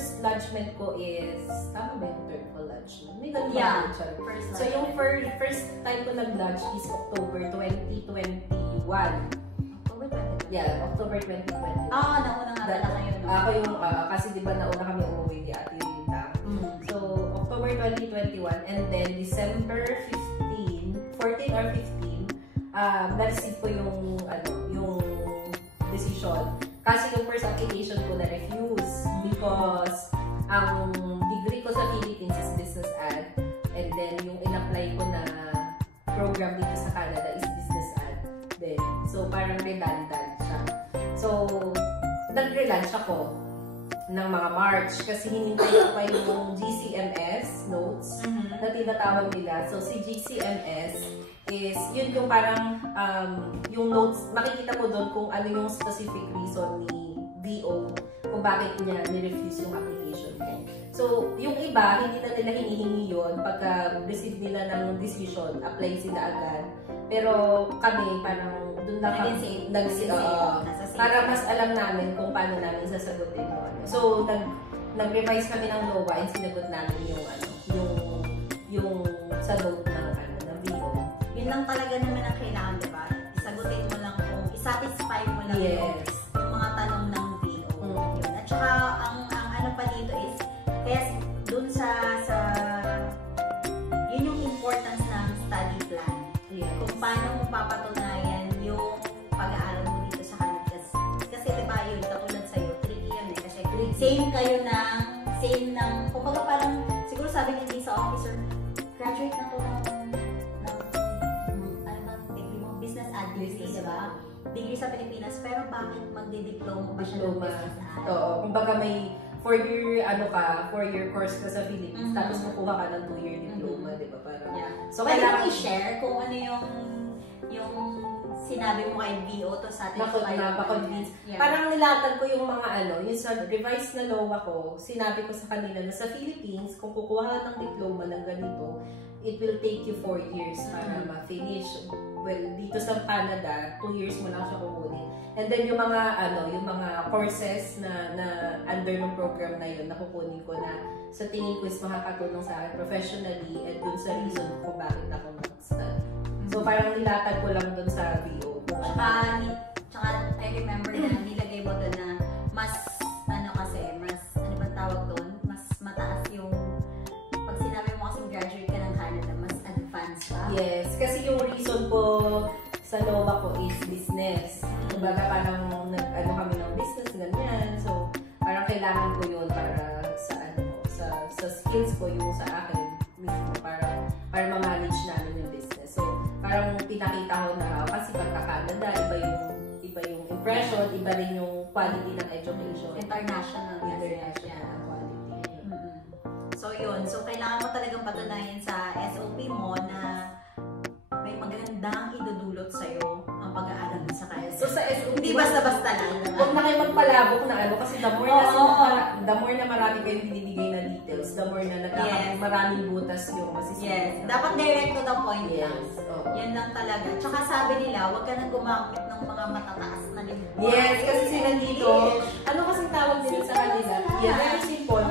first lodgement ko is, tama ba yung third ko lodgement? May ganun Yeah, ba? first So yung first time ko nag-lodge is October 2021. October 2021? Yeah, October 2020. Nauna nga pala kayo. No? Ako yung, kasi di ba nauna kami umuwi ni Ate Rita. So, October 2021 and then December 14 or 15, na-receive ko yung, yung decision. Kasi yung first application ko na-refuse because ang degree ko sa Philippines is business ad and then yung in-apply ko na program dito sa Canada is business ad din. So, parang redundant siya. So, nag-relaunch ako ng mga March kasi hinintay ko pa yung GCMS notes na tinatawag nila. So, si GCMS is, yun yung parang, yung notes, makikita mo doon kung ano yung specific reason ni DO kung bakit niya ni-refuse yung application ko. So, yung iba, hindi na nila hinihingi yun. Pagka-receive nila ng decision, apply sila agad. Pero kami, parang doon na kami, para mas alam namin kung paano namin sasagutin yung ano. So, nag-revise kami ng LOA and sinagot namin yung yung sa note ng VO. Yun lang talaga naman ang kailangan, diba? Isagutin mo lang kung isatisfy mo lang yung mga tanong ng VO. Yun. At saka, ang ano pa dito is, kaya dun sa yun yung importance ng study plan. Kung paano mo papatunayan yung pag-aaral mo dito sa Canada. Kasi diba yun, katulad sa'yo, tricky yan eh. Kasi same ng, kumbaga parang, siguro sabi hindi sa officer, graduate na to ng degree mo, business ad degree, diba? Degree sa Pilipinas, pero bakit magdi-diploma ba siya ng business ad? Oo, kumbaga may 4-year course ka sa Philippines, tapos makuha ka ng 2-year diploma, di ba? Parang, so, kailangan i-share kung ano yung sinabi mo kay VO to satisfy. Napakonvince. Parang nilatag ko yung mga yung sa revised na LOA ko, sinabi ko sa kanila na sa Philippines, kung kukuha ka ng diploma ng ganito, it will take you 4 years para ma-finish. Well, dito sa Canada, 2 years mo lang siya kukunin. And then yung mga courses na under ng program na yun, nakukunin ko na sa tingin ko is makakatulong sa akin professionally at dun sa reason kung bakit ako mag-study. So parang nilatag ko lang dun sa VO. Tsaka I remember na nilagay mo dun na mas, mas, ano ba tawag dun? Mas mataas yung, pag sinabi mo kasing graduate ka ng Canada, mas advanced pa. Yes, kasi yung reason ko sa LOA ko is business. Kumbaga parang kami ng business, ganyan. So, parang kailangan ko yun para sa skills ko yung sa akin mismo para ma-manage namin yung business. So, parang pinakita ko na kasi pagka-Canada, iba yung impression, iba rin yung quality ng education. International quality. So, yun. So, kailangan mo talagang patunayan sa SOP mo na may magandang idudulot sa'yo ang pag-aaral sa kaya. So, sa SOP, hindi basta-basta lang. Huwag na kayo magpalabok na kasi the more na marami kayong binibigay na details, the more na maraming butas yung masisimulan. Dapat direct to the point lang. Yan lang talaga. Tsaka sabi nila, huwag ka nang gumamit ng mga matataas na libro. Yes, kasi sila dito, ano kasing tawag nila sa kanila? Yeah, very simple.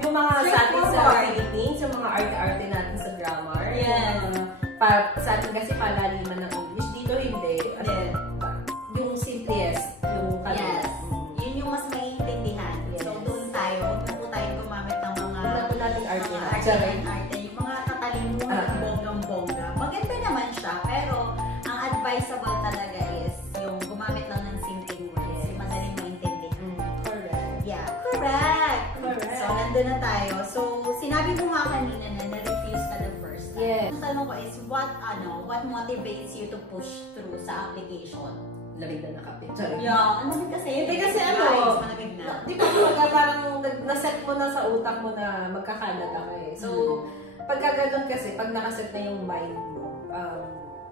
Yung mga sa atin sa Philippines, yung mga arte-arte natin sa grammar. Sa atin kasi palaliman ng English. Dito hindi. Yung simplest. Yun yung mas maiintindihan. So, doon tayo. Huwag na po tayo gumamit ng mga arte. Yung mga tatalimuhan, bonggang-bongga. Maganda naman siya, pero ang advisable talaga is yung gumamit lang ng simple words. Yung madaling maintindihan. Correct. Yeah. Correct. So, nandun na tayo. So, sinabi mo nga kanina na na-refuse ka the first time. Yes. Ang tanong ko is, what motivates you to push through sa application? Lamig na nakapit. Yeah, ano kasi? Hindi kasi malamig na. Di ba parang naset mo na sa utak mo na magka-Canada ka eh. So, pagka ganun kasi, pag nakaset na yung mind mo,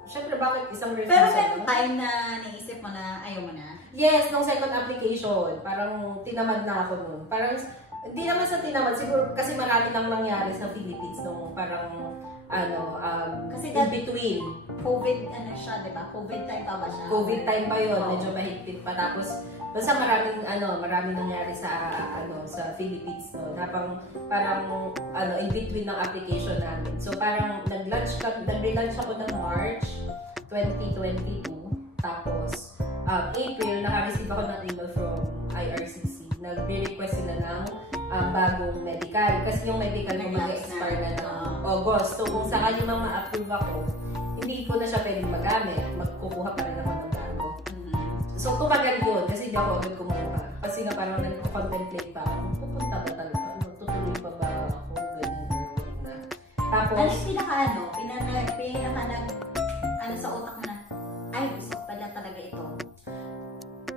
syempre bakit isang refusal? Pero may time na naisip mo na ayaw mo na? Yes, nung second application, parang tinamad na ako nun. Parang, hindi naman sa tinamad, siguro kasi marami nang nangyari sa Philippines nung parang, kasi in between. COVID, siya, di ba? COVID time pa ba siya? COVID time pa yun, medyo mahigpit pa. Tapos, Basta maraming nangyari sa sa Philippines no. Na parang in between ng application namin. So parang nag-relaunch ako ng March 2022. Tapos April naka-receive ako ng email from IRCC. Nag-request sila ng bagong medical kasi yung medical ko mag-expire na ng August. So kung sakali mang ma-approve ako, hindi ko na siya pwedeng magamit. Magkukuha pa rin ako ng bago. So, tumagal yun kasi hindi ako agad kumuha. Kasi nga parang nag-contemplate pa ako. Pupunta ba talaga? Tutuloy pa ba ako? Ganyan or wag na. Tapos, pinaka sa utak mo na, ay, gusto ko pala talaga ito.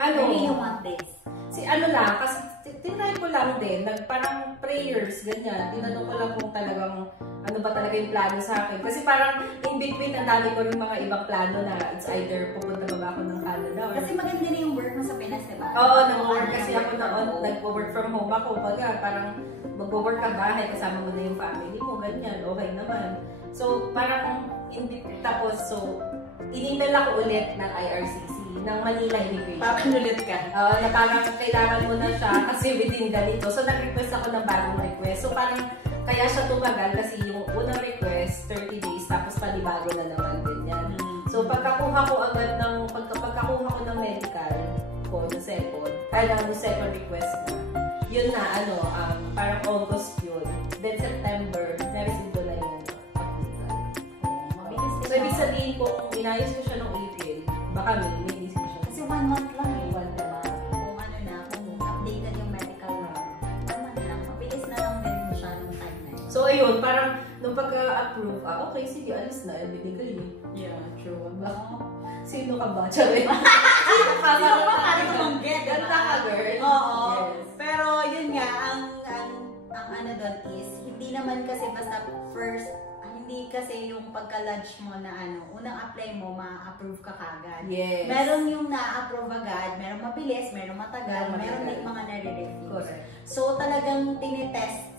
I really want this. Kasi tinry ko lang din. Parang prayers, ganyan. Tinanong ko lang kung talagang ano ba talaga yung plano sa akin. Kasi parang in between, ang dami ko rin mga ibang plano na it's either pupunta ba ako ng Canada or... Kasi maganda na yung work mo sa Pinas, diba? Oo, nag-work kasi ako noon. Nag-work from home ako. Parang mag-work ka bahay, kasama mo na yung family mo, ganyan. Okay naman. So, parang tapos, in-email ako ulit ng IRCC, ng Manila Immigration. Papanulit ka? Na parang kailangan mo na siya kasi within ganito. So, nag-request ako ng bagong request. So, parang kaya siya tumagal kasi yung unang request, 30 days, tapos panibago na naman din yan. So, pagkakuha ko ng medical ko, ng second request na, yun na, parang August yun. Then, September, na-receive ko na yung approval. So, ibig sabihin ko, kung inayos ko siya noong April, baka may decision. Kasi 1 month lang eh. Kung updated yung medical na, 1 month lang. Mabilis na lang din siya nung time na yun. So, ayun, parang nung pagka-approve, okay, sige, alis na, binigay. Yeah, true. Sino ka ba? Charin. Sino ka ba? Parang tumangget. Ganda ka, girl. Oo. Yes. Pero yun nga, ang ano doon is, hindi naman kasi basta hindi kasi yung pagka-lunch mo na unang apply mo, ma-approve ka kagad. Yes. Meron yung na-approve agad, meron mabilis, meron matagal, meron din mga nare-refuse. Correct. So talagang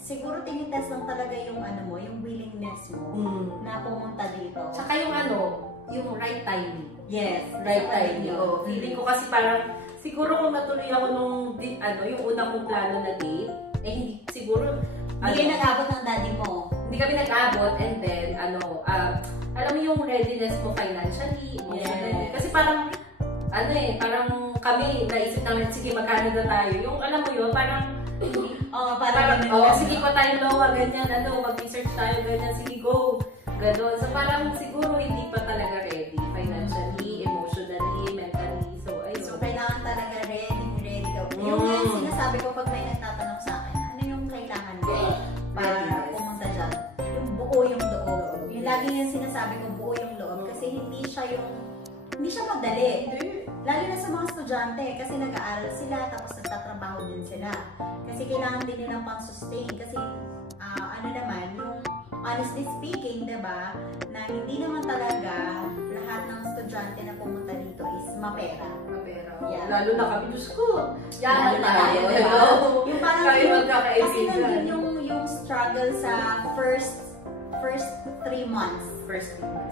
siguro tinitest lang talaga yung yung willingness mo na pumunta dito. Tsaka yung right timing. Yes, Right timing. Feeling ko kasi parang, siguro kung natuloy ako yung unang kong plano na date, hindi siguro, hindi kayo nag-abot ng daddy mo. Hindi kami nag-abot, and then, alam mo yung readiness mo financially, emotionally. Kasi parang, parang kami, naisip namin, sige, mag-Canada tayo. Yung, alam mo yun, parang, sige pa tayo lowa, ganyan, mag-research tayo, ganyan, sige, go. Ganon. So, parang siguro hindi pa talaga ready, financially, emotionally, mentally. So, ayun. So, kailangan talaga ready ka. Yung sinasabi ko pag may nagtatanong sa akin, ano yung kailangan mo para pumunta dyan? Yung buo yung loob. Yung lagi yung sinasabi ko, buo yung loob. Kasi hindi siya madali. Lalo na sa mga estudyante, kasi nag-aaral sila, tapos nagtatrabaho din sila. Kasi kailangan din nilang pang-sustain. Kasi, yung honestly speaking, diba, na hindi naman talaga lahat ng estudyante na pumunta dito is mapera. Yeah. Lalo na kami, Diyos ko. Lalo na tayo, diba? Yung parang kasi nandun yung struggle sa first 3 months.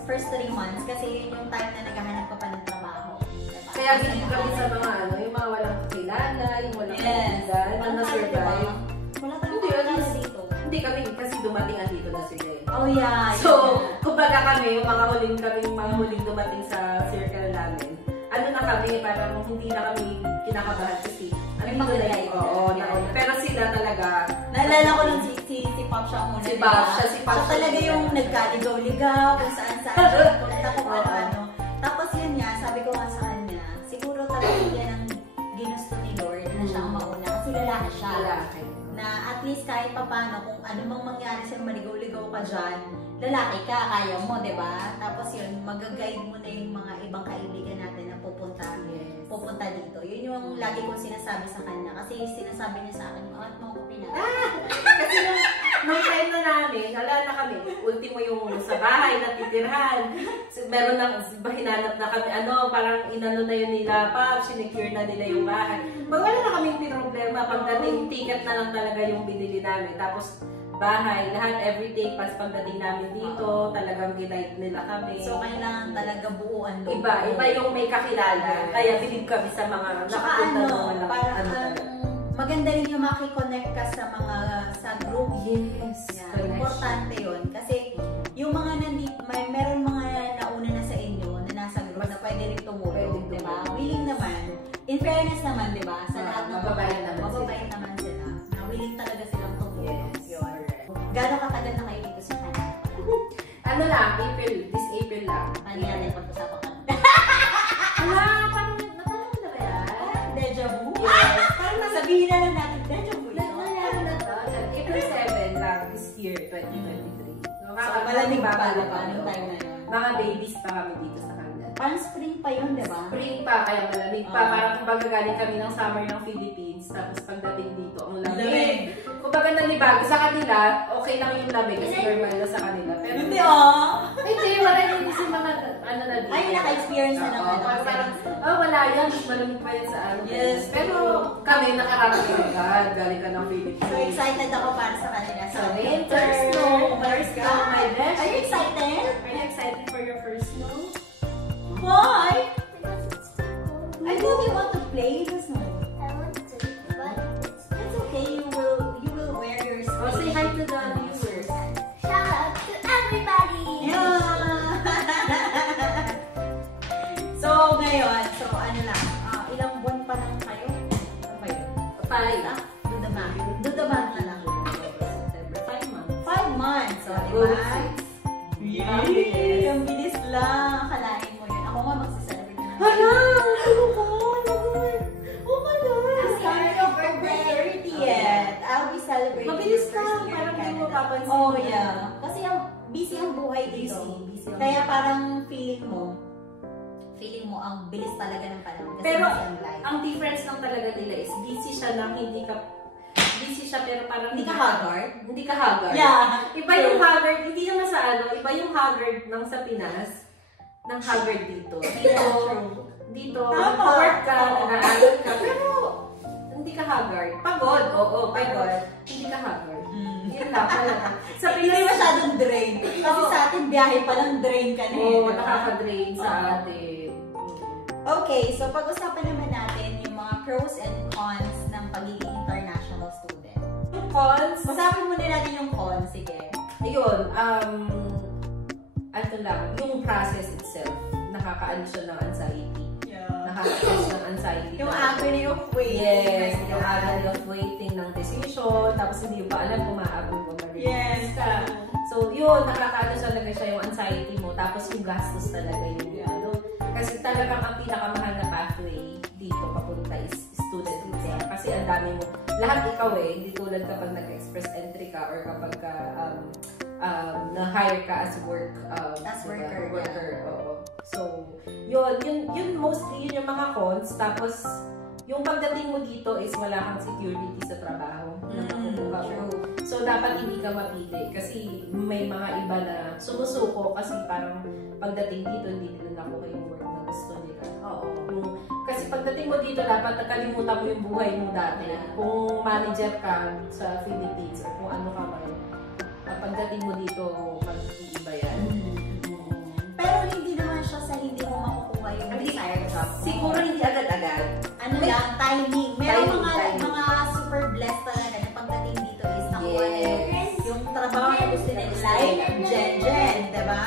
First 3 months. Kasi yun yung time na naghahanap ka pa ng trabaho. Diba? Kaya bilhin kami sa mga yung mga walang kilala, yung walang kailangan, na na-survive. Wala tayong kilala dito. Hindi kami, kasi dumating andito na sila eh. Oh yeah. So, kumbaga kami, yung mga huling dumating sa circle namin, parang hindi na kami kinakabahan kasi pero sila talaga, naalala ko lang si Pop siya muna. Si Pop siya talaga yung nagkaligaw-ligaw kung saan punta kung ano. Tapos yun nga, sabi ko nga sa kanya, siguro talaga yan ang ginusto ni Lord na siyang mauna kasi lalaki siya. Na at least kahit papano kung ano mang mangyari sa'yo, maligaw-ligaw ka dyan, lalaki ka, kaya mo, diba? Tapos yun, mag-guide mo na yung mga ibang kaibigan natin na pupunta dito. Yun yung lagi kong sinasabi sa kanya. Kasi sinasabi niya sa akin, at mo ko pinag. Kasi nung time na namin, wala na kami. Ultimo yung sa bahay na titirhan. Meron na, hinanap na kami, parang inano na yun nila pa, sinecure na nila yung bahay. Wala na kaming problema. Pagdating, ticket na lang talaga yung binili namin. Tapos, bahay, lahat, everything, pas pagdating namin dito, talagang ginide nila kami. So, kailangan talaga buuan doon. Iba yung may kakilala. Kaya bilib kami sa mga tsaka maganda rin yung makikonnect ka sa mga sa group. Yes. Yeah, importante yun. Kasi yung mga meron mga nauna na sa inyo na nasa group na pwede rin tumulong, di ba? Willing naman. In fairness naman, di ba? Sa lahat ng mababait naman sila. Na willing talaga silang tumulong. Yes. Yun. Gano'ng katagal na kayo dito sa Canada? Ano lang, this April lang. Ano yan, pag-usapan ka? Paano mo na ba yan? Deja vu? Yes. Parang nasabihin na lang natin, deja vu. Nangyari na to. April 7 lang this year, 2023. So, malamig pa pala pa nung time na yun. Mga babies pa kami dito sa Canada. Parang spring pa yun, di ba? Spring pa, kaya malamig pa. Parang kumbaga galing kami ng summer ng Philippines, tapos pagdating dito, ang lamig. Kumbaga nanibago sa kanila, okay lang yung lamig kasi normal na sa kanila. Pero hindi hindi, wala yung kasi mga ano na dito. Ay, naka-experience na naman. Parang, wala yan, malamig pa yan sa ano. Yes. Pero kami nakarating agad, galing ka ng Philippines. So excited ako para sa kanila. So, winter snow, first snow, my best. Are you excited? Are you excited for your first snow? Why? I really want to play in the snow. I want to, but It's okay. You will wear your Oh, say hi to the viewers. shout out to everybody. Yeah. So ngayon, ano lang, ilang buwan pa lang kayo? Ano ba yun? 5. Do the math na lang. 5 months. 5 months. So, Good. diba? Yay! Ang bilis lang. Akalain mo yun. Ako nga magsiselebrate na. Hala! Oh my God! I'm sorry, October 30th. I'll be celebrating Mabilis your first lang, year parang in hindi mo Canada. papansin. Oh, yeah. Kasi busy ang buhay dito. Busy ang Kaya buhay. parang feeling mo ang bilis talaga ng panahon. Kasi Pero, busy ang life. ang difference lang talaga nila is busy siya lang, busy siya pero parang Hindi ka haggard? Hindi ka haggard. Yeah. Iba yung haggard, hindi naman sa iba yung haggard ng sa Pinas, ng haggard dito. Dito, Tama. work ka, nag-aaral ka, pero hindi ka haggard. Pagod, oo, pagod. Hindi ka haggard. Yun lang talaga. Sa Hindi Pinas, masyadong drain. Kasi sa atin, biyahe pa lang drain ka na. oo, diba? nakaka-drain sa atin. Okay, so pag-usapan naman natin yung mga pros and cons ng pagiging international student. Yung cons, Usapin muna natin yung cons, sige. ayun, ano lang, yung process itself, nakakaano siya ng anxiety. Nakaka-cause ng anxiety. Yung agony of waiting. Yes, yung agony of waiting ng decision, tapos hindi pa alam kung maaabot mo ba rin. Yes. So, yun, nakakaano talaga siya yung anxiety mo, tapos yung gastos talaga yung ano. Kasi talagang ang pinakamahal na pathway dito papunta is student visa. Kasi ang dami mo, lahat ikaw hindi tulad kapag nag-express entry ka or kapag ka, na-hire ka as worker. Oo. So, yun mostly yun yung mga cons. Tapos, yung pagdating mo dito is wala kang security sa trabaho na makukuha mo. So, dapat hindi ka mapili kasi may mga iba na sumusuko kasi parang pagdating dito hindi nila nakuha yung work na gusto nila. Oo. Kasi pagdating mo dito, dapat nakalimutan mo yung buhay mo dati. Kung manager ka sa Philippines or kung ano ka man, pagdating mo dito, mag-iiba yan. Pero hindi naman siya sa hindi mo makukuha yung desired job mo. Siguro hindi agad-agad. Ano lang, timing. Meron Timing. mga super blessed talaga na pagdating dito is nakuha na yung trabaho na gusto nila. Like Jen, diba?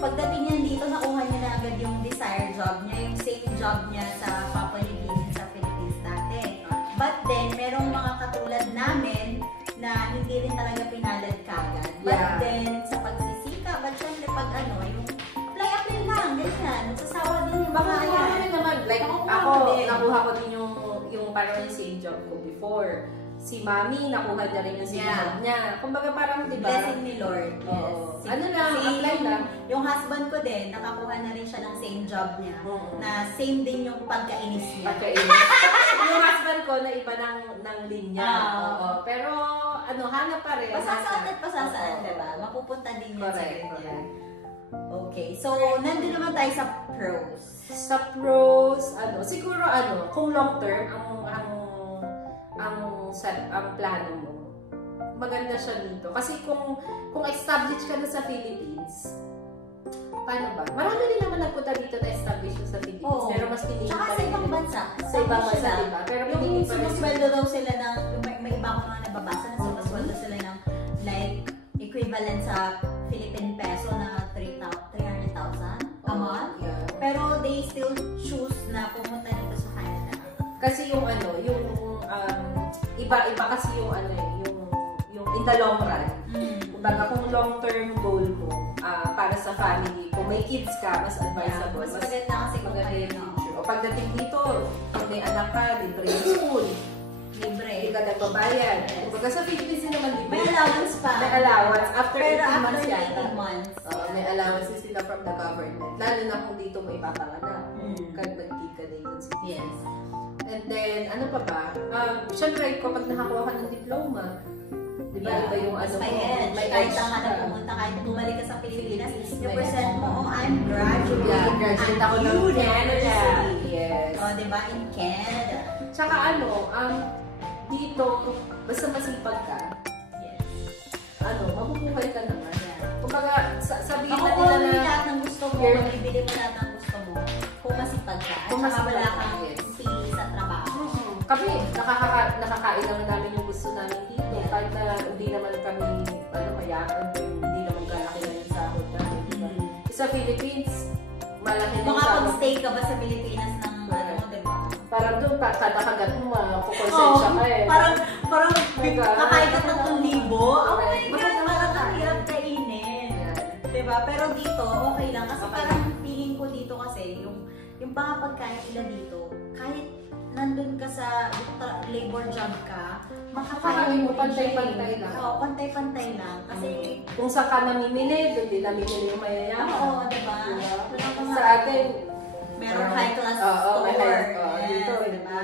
Pagdating niya dito, nakuha niya na agad yung desired job niya, yung same job niya sa Papua New Guinea sa Philippines dati. But then, merong mga katulad namin na hindi rin talaga pinalad kagad. But then, sa pagsisika, but syempre pag yung apply lang, ganyan. Nagsasawa din yung mga naman. Like, ako, din. nakuha ko din yung parang yung same job ko before. Si Mami, nakuha niya rin yung same job niya. Kumbaga parang, di ba? Blessing ni Lord. Oo. Yes. Ano lang, apply lang. Yung husband ko din, nakakuha na rin siya ng same job niya. Na same din yung pagkainis niya. Yung husband ko na iba ng linya. Oo. Pero, hanap pa rin. Pasasaan at pasasaan, diba? Mapupunta din yun sa Correct. ganyan. Okay, so nandun naman tayo sa pros. Sa pros, siguro kung long term ang plano mo, maganda siya dito. Kasi kung established ka na sa Philippines, paano ba? Marami din naman nagpunta dito na establish sa Philippines. Pero mas pinili pa rin. Sa ibang bansa. Sa ibang bansa, diba? Pero yung sumasweldo daw sila ng, may iba ko nga nababasa na sumasweldo sila ng like equivalent sa Philippine peso na 300,000 a month. Yeah. Pero they still choose na pumunta dito sa Canada. Kasi yung iba kasi yung yung in the long run. Kumbaga kung long-term goal mo para sa family, kung may kids ka, mas advisable. Mas maganda kasi maganda yung future. O pagdating dito, pag may anak ka, libre yung school. Libre. Hindi ka nagbabayad. Kumbaga sa Philippines din naman libre. May allowance pa. May allowance. After 18 months after yata. 18 months. May allowances sila from the government. Lalo na kung dito may ipapanganak. Kag mag-give ka din dun. Yes. And then, ano pa ba? Siyempre, kapag nakakuha ka ng diploma, di ba, iba yung ano mo, may kahit saan ka na pumunta, kahit bumalik ka sa Pilipinas, yung present mo, I'm graduate. Yeah, graduate ako ng Canada. Yes. O, di ba, in Canada. Tsaka dito, basta masipag ka, mabubuhay ka naman. Kumbaga, sabihin na nila makukuha mo na lahat ng gusto mo, mabibili mo lahat ng gusto mo, kung masipag ka, at saka wala kang pili sa trabaho. Kami, nakakain naman namin yung gusto namin dito. Kahit na hindi naman kami, mayaman, hindi naman kalaki na yung sahod namin. Sa Philippines, malaki na yung sahod. Makapag-stay ka ba sa Pilipinas ng diba? Parang doon, kada kagat mo, kukonsensya ka eh. Parang kakain ka 3,000. Oh my God, parang ang hirap kainin. Diba? Pero dito, okay lang. Kasi parang feeling ko dito kasi, yung pagkain nila dito, kahit nandun ka sa labor job ka, makakain mo pantay-pantay lang. Oo, pantay-pantay lang. Kasi kung saan ka namimili, doon din namimili yung mayayaman. Oo, diba? Sa atin, merong high class store. Dito, diba?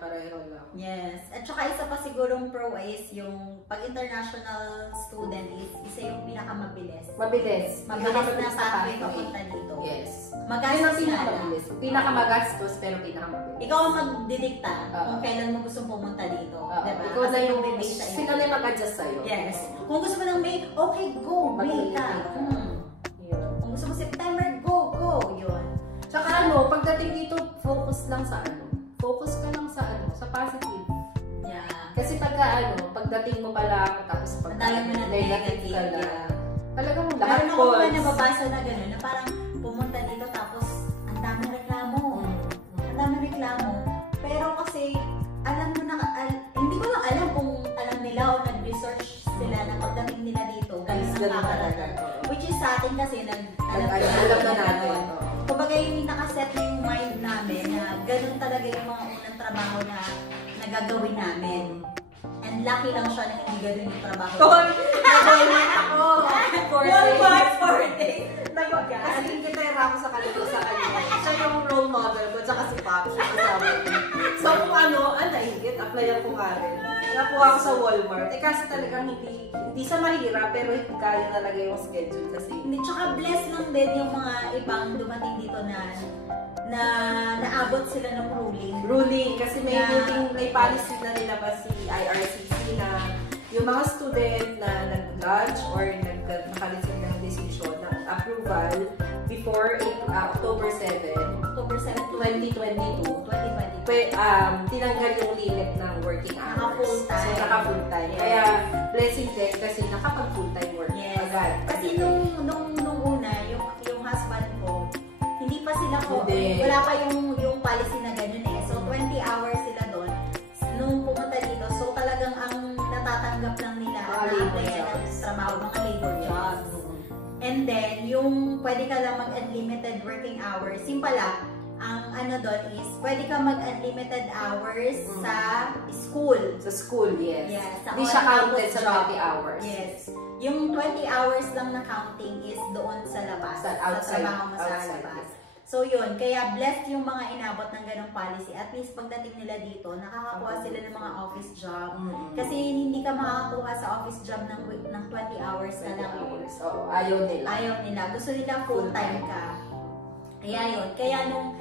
Pareho lang. Yes. At saka isa pa sigurong pro is yung pag international student is isa yung pinakamabilis. Mabilis na pathway papunta dito. Yes. Magastos na lang. Pinakamagastos pero pinakamabilis. Ikaw ang magdidikta kung kailan mo gustong pumunta dito. Diba? Ikaw na yung sila na yung mag-adjust sa'yo. Yes. Kung gusto mo ng May, okay, go. May ka. Kung gusto mo September, go. Yun. Tsaka pagdating dito, focus lang sa Focus ka lang sa positive. Yeah. Kasi pagdating mo pala, tapos mo na negative ka na. Talagang lahat po. Meron ako nababasa na gano'n, na parang pumunta dito tapos ang daming reklamo. Pero kasi, alam mo na, hindi ko lang alam kung alam nila o nag-research sila na pagdating nila dito, ganun ang kakalagan. Which is sa atin kasi, alam na natin. Kumbaga yung nakaset na yung mind namin na ganun talaga yung mga unang trabaho na nagagawin namin. And lucky lang siya na hindi ganun yung trabaho. Nagawin ako! 4 days! Kasi ingitera ako sa kanila sa kanya. Siya yung role model ko, tsaka si Pop, siya kasama ko. So kung naingit, applyan ko nga rin. Nakuha ako sa Walmart. Kasi talagang hindi sa mahirap, pero hindi kaya talaga yung schedule kasi. Tsaka bless lang din yung mga ibang dumating dito na naabot sila ng ruling. Kasi may policy na nilabas si IRCC na yung mga student na nag-lodge or nakareceive ng decision ng approval before October 7, 2022, tinanggal yung limit ng working hours. So, naka-full-time. Kaya, blessing din kasi nakapag-full-time work. Yes. Kasi nung una, yung husband ko, hindi pa sila wala pa yung policy na ganun eh. So, 20 hours sila doon. Nung pumunta dito, so talagang ang natatanggap lang nila trabaho, mga labor jobs. And then, yung pwede ka lang mag-unlimited working hours, yung pala, ang doon is, pwede ka mag-unlimited hours sa school. Sa school, yes. Yes. Hindi siya counted sa 20 hours. Yes. Yung 20 hours lang na counting is doon sa labas. Sa trabaho mo sa labas. So yun, kaya blessed yung mga inabot ng ganong policy. At least pagdating nila dito, nakakakuha sila ng mga office job. Kasi hindi ka makakakuha sa office job ng 20 hours ka lang. So, ayaw nila. Gusto nila full-time ka. Kaya yun. Kaya nung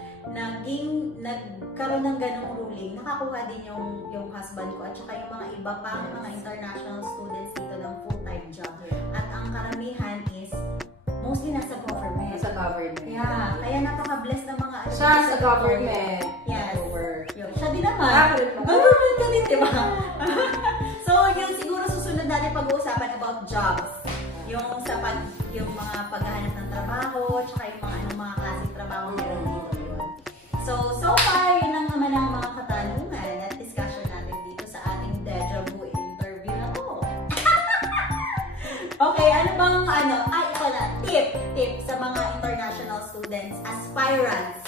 nagkaroon ng ganong ruling, nakakuha din yung husband ko at saka yung mga iba pang mga international students dito ng full-time job. At ang karamihan is mostly nasa government. Sa government. Yeah, kaya napaka-blessed ng mga Siya sa government. Yes. Work. Siya din naman. Government ka din, di ba? So, yun siguro susunod natin pag-uusapan about jobs. Yung mga paghahanap ng trabaho, tsaka yung mga klaseng trabaho meron dito yun. So far, yun lang naman ang mga katanungan at discussion natin dito sa ating Deja Vu interview na to. Okay, ito na, tip sa mga international students, aspirants.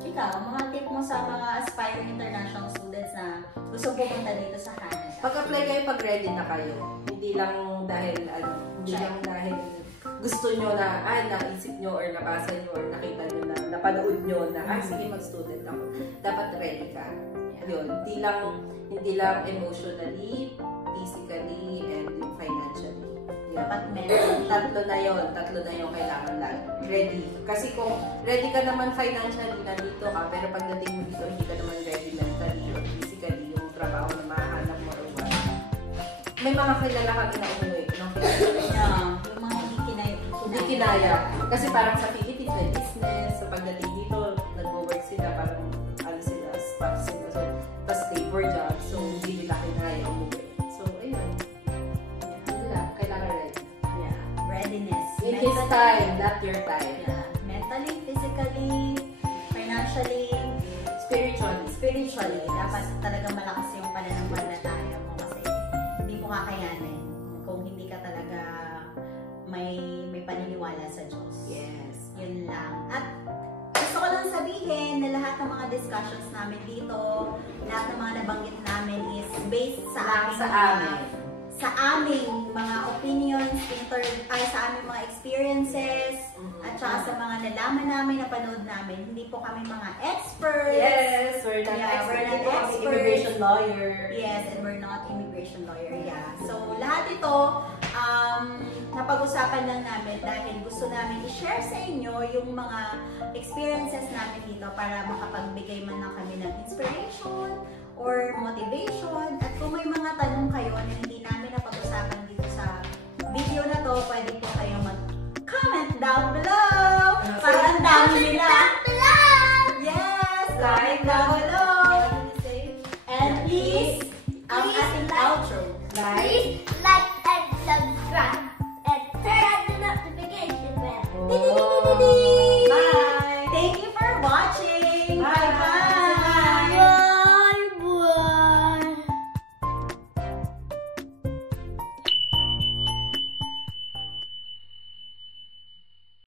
Ikaw, mga tip mo sa mga aspiring international students na gusto pumunta dito sa Canada. Pag-apply kayo, pag-ready na kayo. Hindi lang dahil gusto nyo na, naisip nyo or nabasa nyo or nakita nyo na, napanood nyo na, sige mag-student ako. Dapat ready ka. Yun. Hindi lang emotionally, physically, and financially. Dapat meron. Tatlo na yung kailangan lang. Ready. Kasi kung ready ka naman financially, nandito ka, pero pagdating mo dito, hindi ka naman ready mentally or physically, yung trabaho na mahanap mo or what. May mga kilala kami na umuwi. Yung mga hindi kinaya. Kasi parang sa Philippines, may business. So pagdating dito, nag-work sila, parang staff sila. So, tapos labor job. So, hindi nila kinaya umuwi. So, ayun. Kailangan ready. Yeah. Readiness. In his time, not your time. Yeah. Mentally, physically, financially, spiritually. Dapat talagang malakas yung pananampalataya mo kasi hindi mo kakayanin kung hindi ka talaga may paniniwala sa Diyos. Yes. Yun lang. At gusto ko lang sabihin na lahat ng mga discussions namin dito, lahat ng mga nabanggit namin is based sa aming mga opinions, sa aming mga experiences, at saka sa mga nalaman namin, napanood namin. Hindi po kami mga experts. Yes, we're not experts. Immigration lawyer. Yes, and we're not immigration lawyer. Yeah. So, lahat ito, napag-usapan lang namin dahil gusto namin i-share sa inyo yung mga experiences namin dito para makapagbigay man lang kami ng inspiration or motivation. At kung may mga tanong kayo na hindi namin napag-usapan dito sa video na to, pwede po kayong mag-comment down